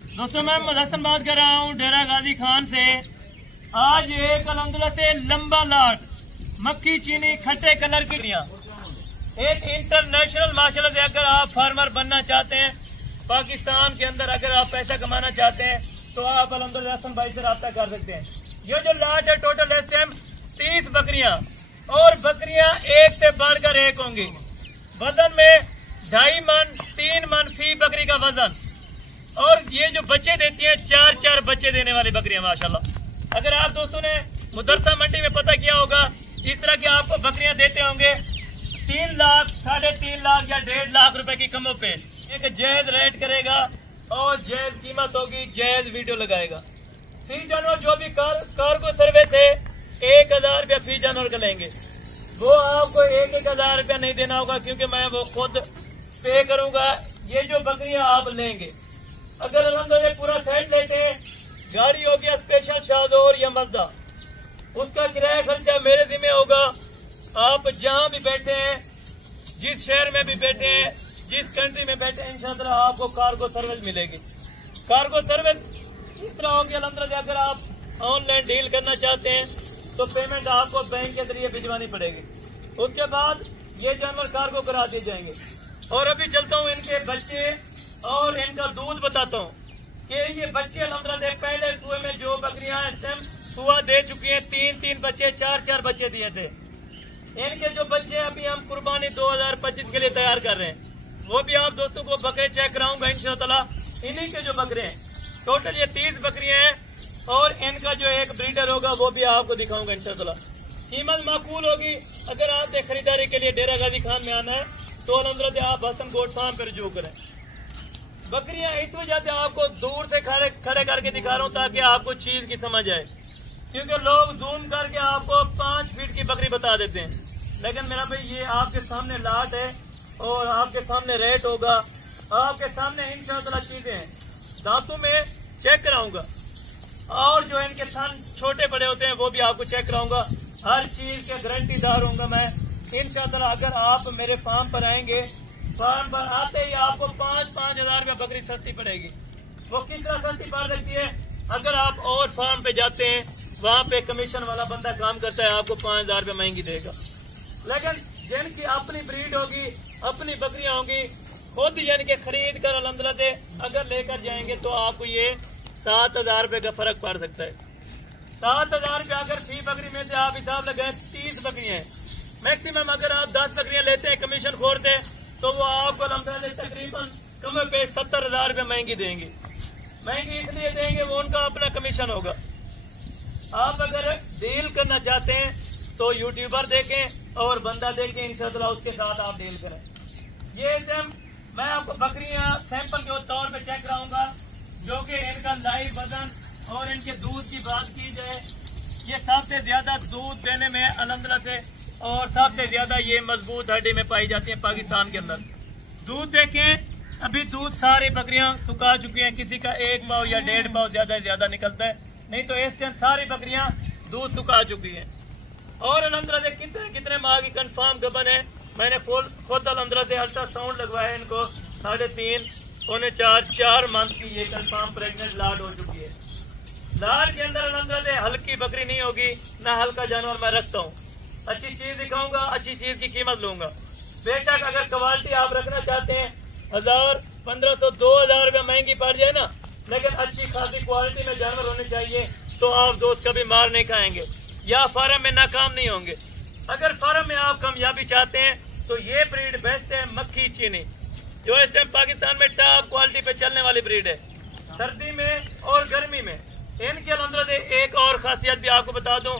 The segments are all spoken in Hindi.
दोस्तों मैं हसन बात कर रहा हूँ डेरा गाजी खान से। आज एक अल्हम्दुलिल्लाह से लंबा लाट मक्खी चीनी खट्टे कलर की एक इंटरनेशनल माशाल्लाह से अगर आप फार्मर बनना चाहते हैं पाकिस्तान के अंदर, अगर आप पैसा कमाना चाहते हैं तो आप अल्हम्दुलिल्लाह हसन भाई से रब्ता कर सकते हैं। ये जो लाट है टोटल इस टाइम 30 बकरियां, और बकरियां एक से बढ़कर एक होंगी। वजन में 2.5 मन 3 मन फी बकरी का वजन, और ये जो बच्चे देती हैं 4 बच्चे देने वाली बकरियां माशाल्लाह। अगर आप दोस्तों ने मुदरसा मंडी में पता किया होगा, इस तरह की आपको बकरियां देते होंगे 3 लाख 3.5 लाख या 1.5 लाख रुपए की कमो पे। एक जायज रेट करेगा और जायज कीमत होगी, जायज वीडियो लगाएगा। फी जानवर जो भी कार्गो सर्वे थे 1000 रुपया फी जानवर का लेंगे, वो आपको 1,000 रुपया नहीं देना होगा, क्योंकि मैं वो खुद पे करूंगा। ये जो बकरियां आप लेंगे, अगर अल्हम्दुलिल्लाह पूरा सेट लेते हैं, गाड़ी होगी स्पेशल शाहदोर या मजदा, उसका किराया खर्चा मेरे जिम्मे होगा। आप जहां भी बैठे हैं, जिस शहर में भी बैठे हैं, जिस कंट्री में बैठे हैं, इंशाअल्लाह आपको कार्गो सर्विस मिलेगी। कार्गो सर्विस इस तरह होगी अल्हम्दुलिल्लाह, अगर आप ऑनलाइन डील करना चाहते हैं तो पेमेंट आपको बैंक के जरिए भिजवानी पड़ेगी। उसके बाद ये जानवर कार्गो करा दिए जाएंगे। और अभी चलता हूँ इनके बच्चे और इनका दूध बताता हूँ कि ये बच्चे अल्हम्दुलिल्लाह पहले सुए में जो बकरियां सुआ दे चुकी हैं, 3 बच्चे 4 बच्चे दिए थे। इनके जो बच्चे अभी हम कुर्बानी 2025 के लिए तैयार कर रहे हैं, वो भी आप दोस्तों को बकरे चेक कराऊंगा इंशाअल्लाह। इन्हीं के जो बकरे हैं, टोटल ये 30 बकरियां हैं, और इनका जो एक ब्रीडर होगा वो भी आपको दिखाऊंगा इंशाअल्लाह। कीमत माकूल होगी। अगर आपने खरीदारी के लिए डेरा गाजी खान में आना है तो अल्हम्दुलिल्लाह आप हसन गोट फार्म पर रुजू करें। बकरियां इस वजह से आपको दूर से खड़े करके दिखा रहा हूँ ताकि आपको चीज की समझ आए, क्योंकि लोग जूम करके आपको 5 फीट की बकरी बता देते हैं। लेकिन मेरा भाई ये आपके सामने लाट है और आपके सामने रेट होगा, आपके सामने इंशाअल्लाह चीजें हैं। दांतों में चेक कराऊंगा, और जो इनके थन छोटे बड़े होते हैं वो भी आपको चेक कराऊंगा। हर चीज के गारंटीदार हूँ मैं इंशाअल्लाह। अगर आप मेरे फार्म पर आएंगे, फार्म पर आते ही आपको 5-5 हजार रुपया बकरी सस्ती पड़ेगी। वो किस तरह सस्ती पड़ सकती है? अगर आप और फार्म पे जाते हैं, वहाँ पे कमीशन वाला बंदा काम करता है, आपको 5,000 रुपया महंगी देगा। लेकिन जिनकी अपनी ब्रीड होगी, अपनी बकरियां होंगी, खुद यानी कि खरीद कर अल्हम्दुलिल्लाह से अगर लेकर जाएंगे तो आपको ये 7,000 रुपये का फर्क पड़ सकता है। 7,000 रुपया अगर फी बकरी में से आप हिसाब लगाए, 30 बकरियां हैं मैक्सिमम। अगर आप 10 बकरियां लेते हैं कमीशन खोरते तो वो आपको अल्हम्दुलिल्लाह तकरीबन कम पे 70,000 रुपये महंगी देंगे। महंगी इसलिए देंगे, वो उनका अपना कमीशन होगा। आप अगर डील करना चाहते हैं तो यूट्यूबर देखें और बंदा देखें, इंशाअल्लाह उसके साथ आप डील करें। ये मैं आपको बकरियां सैंपल के तौर पे चेक कराऊंगा, जो कि इनका लाइव वजन और इनके दूध की बात की जाए, ये सबसे ज्यादा दूध देने में अल्हम्दुलिल्लाह से, और सबसे ज्यादा ये मजबूत हड्डी में पाई जाती है पाकिस्तान के अंदर। दूध देखें, अभी दूध सारी बकरियां सुखा चुकी हैं, किसी का 1 पाव या 1.5 पाव ज्यादा निकलता है, नहीं तो इस टाइम सारी बकरियां दूध सुखा चुकी हैं। और अल्हम्दुलिल्लाह से कितने माह की कंफर्म गबन है। मैंने खुद अल्हम्दुलिल्लाह से अल्ट्रासाउंड लगवाया इनको, 3.5 पौने 4 मंथ की ये कंफर्म प्रेग्नेंट लाड हो चुकी है। लाड के अंदर अल्हम्दुलिल्लाह से हल्की बकरी नहीं होगी, ना हल्का जानवर मैं रखता हूँ। अच्छी चीज दिखाऊंगा, अच्छी चीज की कीमत लूंगा। बेशक अगर क्वालिटी आप रखना चाहते हैं, 1000, 1500, 2000 रुपया महंगी पड़ जाए ना, लेकिन अच्छी खासी क्वालिटी में जानवर होने चाहिए, तो आप दोस्त कभी मार नहीं खाएंगे या फार्म में नाकाम नहीं होंगे। अगर फार्म में आप कामयाबी चाहते हैं तो ये ब्रीड बेस्ट है, मक्खी चीनी, जो इस टाइम पाकिस्तान में टॉप क्वालिटी पे चलने वाली ब्रीड है। सर्दी में और गर्मी में इनके अल्हम्दुलिल्लाह एक और खासियत भी आपको बता दूं,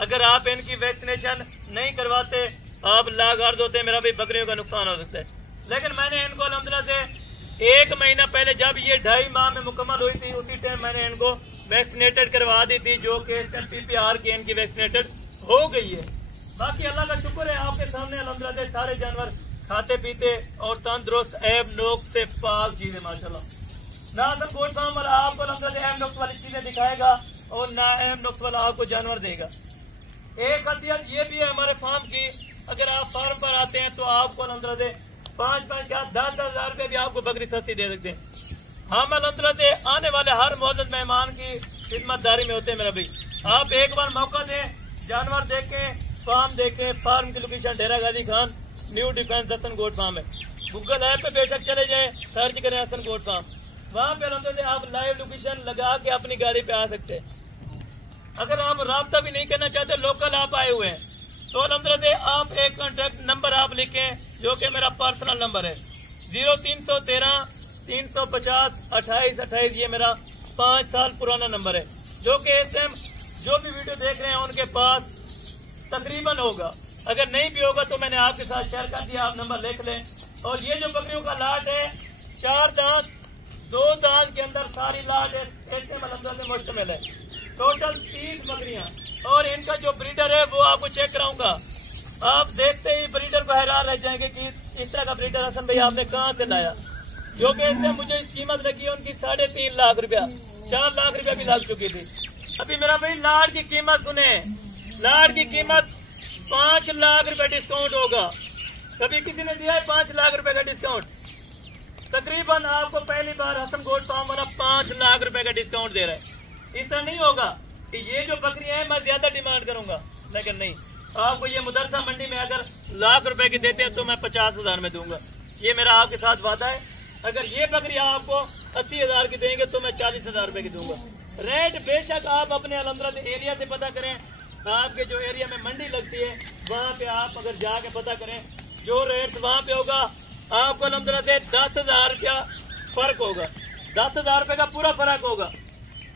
अगर आप इनकी वैक्सीनेशन नहीं करवाते, आप लागार्द होते हैं, मेरा भी बकरियों का नुकसान हो सकता है। लेकिन मैंने इनको अल्हम्दुलिल्लाह से 1 महीना पहले, जब ये 2.5 माह में मुकम्मल हुई थी, उसी टाइम मैंने इनको वैक्सीनेटेड करवा दी थी, जो कि PPR की इनकी वैक्सीनेटेड हो गई है। बाकी अल्लाह का शुक्र है, आपके सामने अल्हम्दुलिल्लाह से सारे जानवर खाते पीते और तंदुरुस्त ऐब नोक से पाक चीजें माशाल्लाह। ना तो गोट फार्म वाला आपको अल्हम्दुलिल्लाह ऐब नोक वाली चीजें दिखाएगा और ना ऐब नोक वाला आपको जानवर देगा। एक खासियत ये भी है हमारे फार्म की, अगर आप फार्म पर आते हैं तो आपको अल्हम्दुलिल्लाह 5-5 10 हजार रुपये भी आपको बकरी सस्ती दे सकते हैं। हम अल्हम्दुलिल्लाह से आने वाले हर मौजूद मेहमान की खिदमतदारी में होते हैं मेरा भाई। आप एक बार मौका दें, जानवर देखें, फार्म देखें। फार्म की location Dera Ghazi Khan, new defence Hasan goat farm है। गूगल ऐप पे बेशक चले जाएं, सर्च करें हसन गोट फार्म, वहाँ पे अलहमदुलिल्लाह आप लाइव लोकेशन लगा के अपनी गाड़ी पे आ सकते हैं। अगर आप राब्ता भी नहीं करना चाहते, लोकल आप आए हुए हैं, तो अलहमदुलिल्लाह आप एक कॉन्टैक्ट नंबर आप लिखें, जो कि मेरा पर्सनल नंबर है 0313 350 28 28। ये मेरा 5 साल पुराना नंबर है, जो कि इस टाइम जो भी वीडियो देख रहे हैं उनके पास तकरीबन होगा। अगर नहीं भी होगा तो मैंने आपके साथ शेयर कर दिया, आप नंबर लिख लें। और ये जो बकरियों का लाट है, 4 दांत 2 दांत के अंदर सारी लाट है, इस टाइम अल्हम्दुलिल्लाह मुश्तमिल है। टोटल 30 बकरियां, और इनका जो ब्रीडर है वो आपको चेक कराऊंगा। आप देखते ही ब्रीडर को हैरान रह जाएंगे कि इस तरह का ब्रीडर हसन भाई आपने कहाँ से लाया, जो कि इसमें मुझे इस कीमत लगी है उनकी 3.5 लाख रुपया, 4 लाख रुपया भी लग चुकी थी। अभी मेरा भाई लाट की कीमत सुने, लाट की कीमत 5 लाख रुपया डिस्काउंट होगा। कभी किसी ने दिया है 5 लाख रुपए का डिस्काउंट? तकरीबन आपको पहली बार हसन गोट फार्म वाला 5 लाख रुपए का डिस्काउंट दे रहा है। इसका नहीं होगा कि ये जो बकरी है मैं ज्यादा डिमांड करूंगा, लेकिन नहीं, आपको ये मुदरसा मंडी में अगर लाख रुपए की देते हैं तो मैं 50,000 में दूंगा। ये मेरा आपके साथ वादा है। अगर ये बकरी आपको 80,000 की देंगे तो मैं 40,000 रुपए की दूंगा। रेट बेशक आप अपने अल्हम्दुलिल्लाह एरिया से पता करें, आपके जो एरिया में मंडी लगती है वहाँ पे आप अगर जाके पता करें, जो रेट वहाँ पे होगा आपको अल्हम्दुलिल्लाह 10,000 रुपया फर्क होगा, 10,000 रुपये का पूरा फर्क होगा।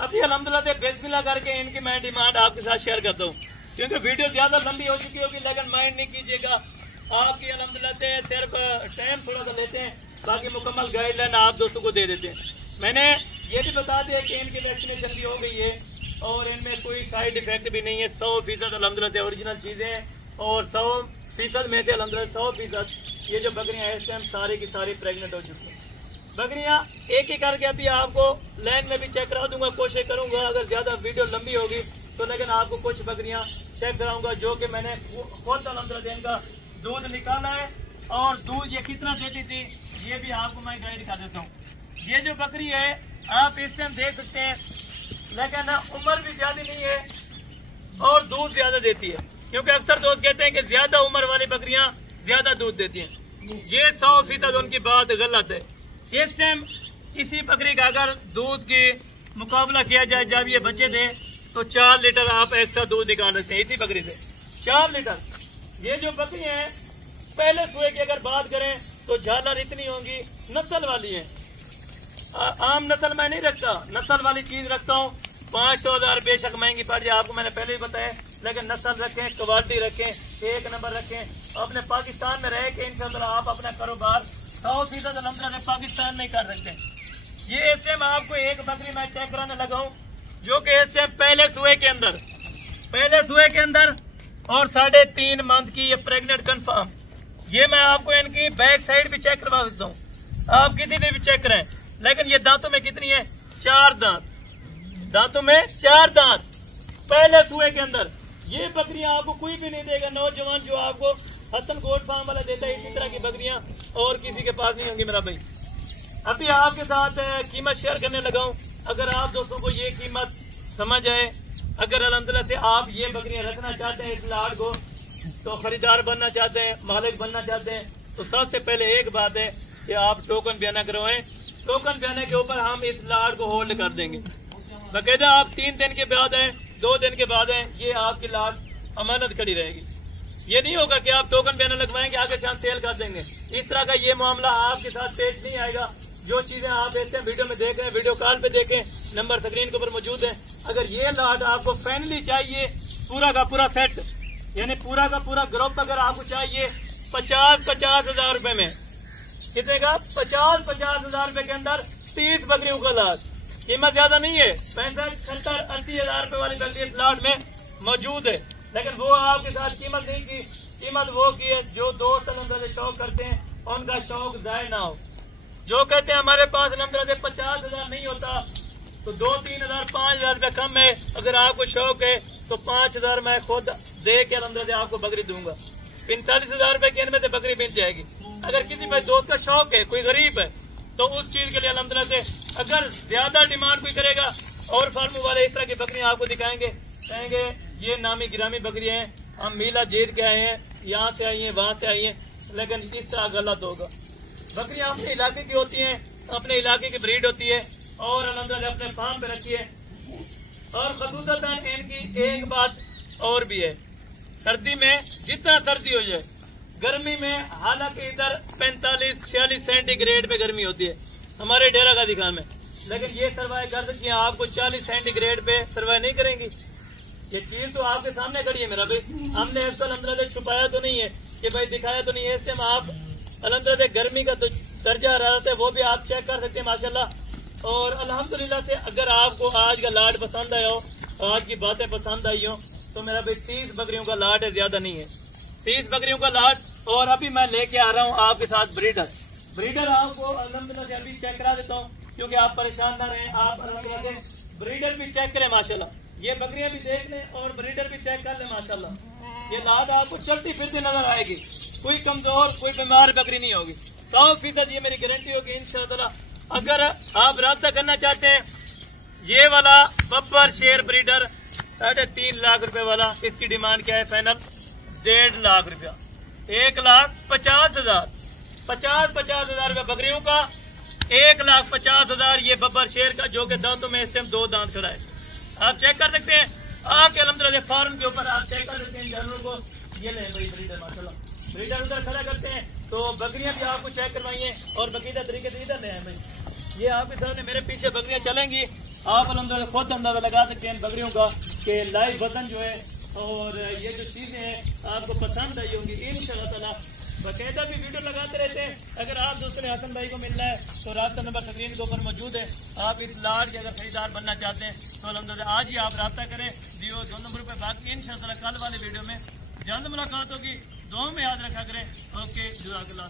अभी अल्हम्दुलिल्लाह बिस्मिल्लाह करके इनकी मैं डिमांड आपके साथ शेयर करता हूँ, क्योंकि वीडियो ज़्यादा लंबी हो चुकी होगी, लेकिन माइंड नहीं कीजिएगा। आपकी अल्हम्दुलिल्लाह से सिर्फ टाइम थोड़ा सा लेते हैं, बाकी मुकम्मल गाइडलाइन आप दोस्तों को दे देते हैं। मैंने ये भी बता दिया कि इनकी वैक्सीनेशन भी हो गई है और इनमें कोई साइड इफेक्ट भी नहीं है। 100% अल्हम्दुलिल्लाह ओरिजिनल चीज़ें हैं, और 100% में से अल्हम्दुलिल्लाह 100% ये जो बकरियां हैं इस टाइम सारी की सारी प्रेग्नेंट हो चुकी हैं। बकरियां एक ही करके अभी आपको लाइन में भी चेक करा दूंगा, कोशिश करूंगा अगर ज़्यादा वीडियो लंबी होगी तो, लेकिन आपको कुछ बकरियां चेक कराऊंगा जो कि मैंने खुद अल्हम्दुलिल्लाह इनका दूध निकाला है, और दूध ये कितना देती थी ये भी आपको मैं गाइड कर देता हूँ। ये जो बकरी है आप इस टाइम देख सकते हैं, लेकिन उम्र भी ज़्यादा नहीं है और दूध ज़्यादा देती है, क्योंकि अक्सर दोस्त कहते हैं कि ज़्यादा उम्र वाली बकरियां ज़्यादा दूध देती हैं। ये 100% उनकी बात गलत है। इस टाइम इसी बकरी का अगर दूध की मुकाबला किया जाए, जब ये बच्चे थे तो 4 लीटर आप एक्स्ट्रा दूध निकाल सकते हैं इसी बकरी से, 4 लीटर। ये जो बकरी है पहले सुए की अगर बात करें तो झालर इतनी होंगी, नस्ल वाली है। आम नस्ल मैं नहीं रखता, नस्ल वाली चीज़ रखता हूँ। 500,000 बेशक महंगी पड़ जाए, आपको मैंने पहले ही बताया, लेकिन नस्ल रखें, क्वालिटी रखें, 1 नंबर रखें। अपने पाकिस्तान में रह के इंशाअल्लाह आप अपना कारोबार 100% अल्हम्दुलिल्लाह पाकिस्तान में कर सकते हैं। ये इस टाइम आपको एक बकरी मैं चेक कराने लगा हूँ, जो कि इस टाइम पहले सुए के अंदर और 3.5 मंथ की ये प्रेग्नेंट कंफर्म। ये मैं आपको इनकी बैक साइड भी चेक करवा सकता हूँ, आप किसी ने भी चेक कराएं। लेकिन ये दांतों में कितनी है? 4 दांत, दांतों में 4 दांत पहले सुए के अंदर। ये बकरियां आपको कोई भी नहीं देगा नौजवान, जो आपको हसन गोट फार्म वाला देता है। इसी तरह की बकरियां और किसी के पास नहीं होंगी मेरा भाई। अभी आपके साथ कीमत शेयर करने लगा हूँ, अगर आप दोस्तों को ये कीमत समझ आए, अगर अल्हम्दुलिल्लाह से आप ये बकरियां रखना चाहते हैं इस लाट को, तो खरीदार बनना चाहते हैं, मालिक बनना चाहते हैं, तो सबसे पहले एक बात है कि आप टोकन बयाना करवाएं। टोकन बयाने के ऊपर हम इस लाट को होल्ड कर देंगे। बाकायदा आप 3 दिन के बाद हैं, 2 दिन के बाद हैं, ये आपकी लाट अमानत खड़ी रहेगी। ये नहीं होगा कि आप टोकन बयाना लगवाएंगे आगे से हम सेल कर देंगे, इस तरह का ये मामला आपके साथ पेश नहीं आएगा। जो चीज़ें आप देखते हैं वीडियो में देख रहे हैं, वीडियो कॉल पे देखें, नंबर स्क्रीन के ऊपर मौजूद है। अगर ये लाट आपको फाइनली चाहिए पूरा का पूरा सेट, यानी पूरा का पूरा ग्रुप अगर आपको चाहिए 50 हज़ार रुपए में, कितने का? 50 हज़ार रुपए के अंदर 30 बकरियों का लाट। कीमत ज्यादा नहीं है, 65, 70, 80 हज़ार रुपए वाली बकरी इस लाट में मौजूद है। लेकिन वो आपके साथ कीमत नहीं की, कीमत वो की है जो दोस्त अलहम्दुलिल्लाह शौक करते हैं, उनका शौक जाए ना हो। जो कहते हैं हमारे पास अलहम्दुलिल्लाह 50 हज़ार नहीं होता तो 2-3 हज़ार 5 हज़ार रुपया कम है, अगर आपको शौक है तो 5 हज़ार मैं खुद दे के अलहम्दुलिल्लाह आपको बकरी दूंगा। 45 हज़ार रुपए की इनमें से बकरी मिल जाएगी। अगर किसी भाई दोस्त का शौक है, कोई गरीब है, तो उस चीज़ के लिए अल्हम्दुलिल्लाह से अगर ज़्यादा डिमांड कोई करेगा और फार्मों वाले इस तरह की बकरियाँ आपको दिखाएंगे, कहेंगे ये नामी गिरामी बकरियाँ हैं, हम मीला जीत के आए हैं, यहाँ से आई हैं, वहाँ से आई हैं, लेकिन इस तरह गलत होगा। बकरियाँ अपने इलाके की होती हैं, अपने इलाके की ब्रीड होती है और अल्हम्दुलिल्लाह अपने फार्म पे रखी है। और खसूसतन इनकी एक बात और भी है, सर्दी में जितना सर्दी हो जाए, गर्मी में हालांकि इधर 45-46 सेंटीग्रेड पे गर्मी होती है हमारे डेरा गाजी खान में, लेकिन ये सर्वाइव कर सकती हैं, आपको 40 सेंटीग्रेड पे सर्वाइव नहीं करेंगी। ये चीज़ तो आपके सामने खड़ी है मेरा भाई, हमने इसको अल्हम्दुलिल्लाह छुपाया तो नहीं है कि भाई दिखाया तो नहीं है, इससे आप अल्हम्दुलिल्लाह गर्मी का तो दर्जा हरारत है वो भी आप चेक कर सकते हैं माशाल्लाह। और अल्हम्दुलिल्लाह से अगर आपको आज का लाट पसंद आया हो, आज की बातें पसंद आई हो, तो मेरा भाई 30 बकरियों का लाट है, ज़्यादा नहीं है, 30 बकरियों का लाट। और अभी मैं लेके आ रहा हूँ आपके साथ ब्रीडर आपको अल्हम्दुलिल्लाह से अभी चेक करा देता हूँ, क्योंकि आप परेशान ना रहें, आप अल्हम्दुलिल्लाह से ब्रीडर भी चेक करें माशाल्लाह, ये बकरियां भी देख लें और ब्रीडर भी चेक कर लें माशाल्लाह। ये लाट आपको चलती फिरती नजर आएगी, कोई कमजोर कोई बीमार बकरी नहीं होगी, 100% ये मेरी गारंटी होगी इंशाअल्लाह। अगर आप रब्ता करना चाहते हैं, ये वाला बब्बर शेर ब्रीडर 3.5 लाख रुपए वाला, इसकी डिमांड क्या है फाइनल? 1.5 लाख रुपया, 1,50,000, 50,000 रुपये बकरियों का, 1,50,000 ये बब्बर शेर का, जो कि दांतों में इस टाइम 2 दांत खड़ा है। आप चेक कर सकते हैं आके अल्हम्दुलिल्लाह फार्म के ऊपर आप चेक कर सकते हैं जानवरों को। ये ले भाई ब्रीडर माशाल्लाह, ब्रीडर उधर खड़ा करते हैं, तो बकरियां भी आपको चेक करवाइए और बकीदा तरीके से इधर ले आए भाई। ये आपके सामने मेरे पीछे बकरियां चलेंगी, आप अल्हम्दुलिल्लाह खुद अंदाजा लगा सकते हैं बकरियों का कि लाइव वजन जो है और ये जो चीज़ें हैं आपको पसंद आई होंगी इंशाअल्लाह। बाकायदा भी वीडियो लगाते रहते हैं। अगर आप दूसरे हसन भाई को मिलना है तो राब्ता नंबर स्क्रीन के ऊपर मौजूद है। आप इस लाट के अगर खरीदार बनना चाहते हैं तो अल्हम्दुलिल्लाह आज ही आप राब्ता करें, दियो 2 नंबर पर। बाकी इंशाअल्लाह कल वाले वीडियो में जल्द मुलाकात होगी, दुआ में याद रखा करें। ओके, जज़ाकल्लाह।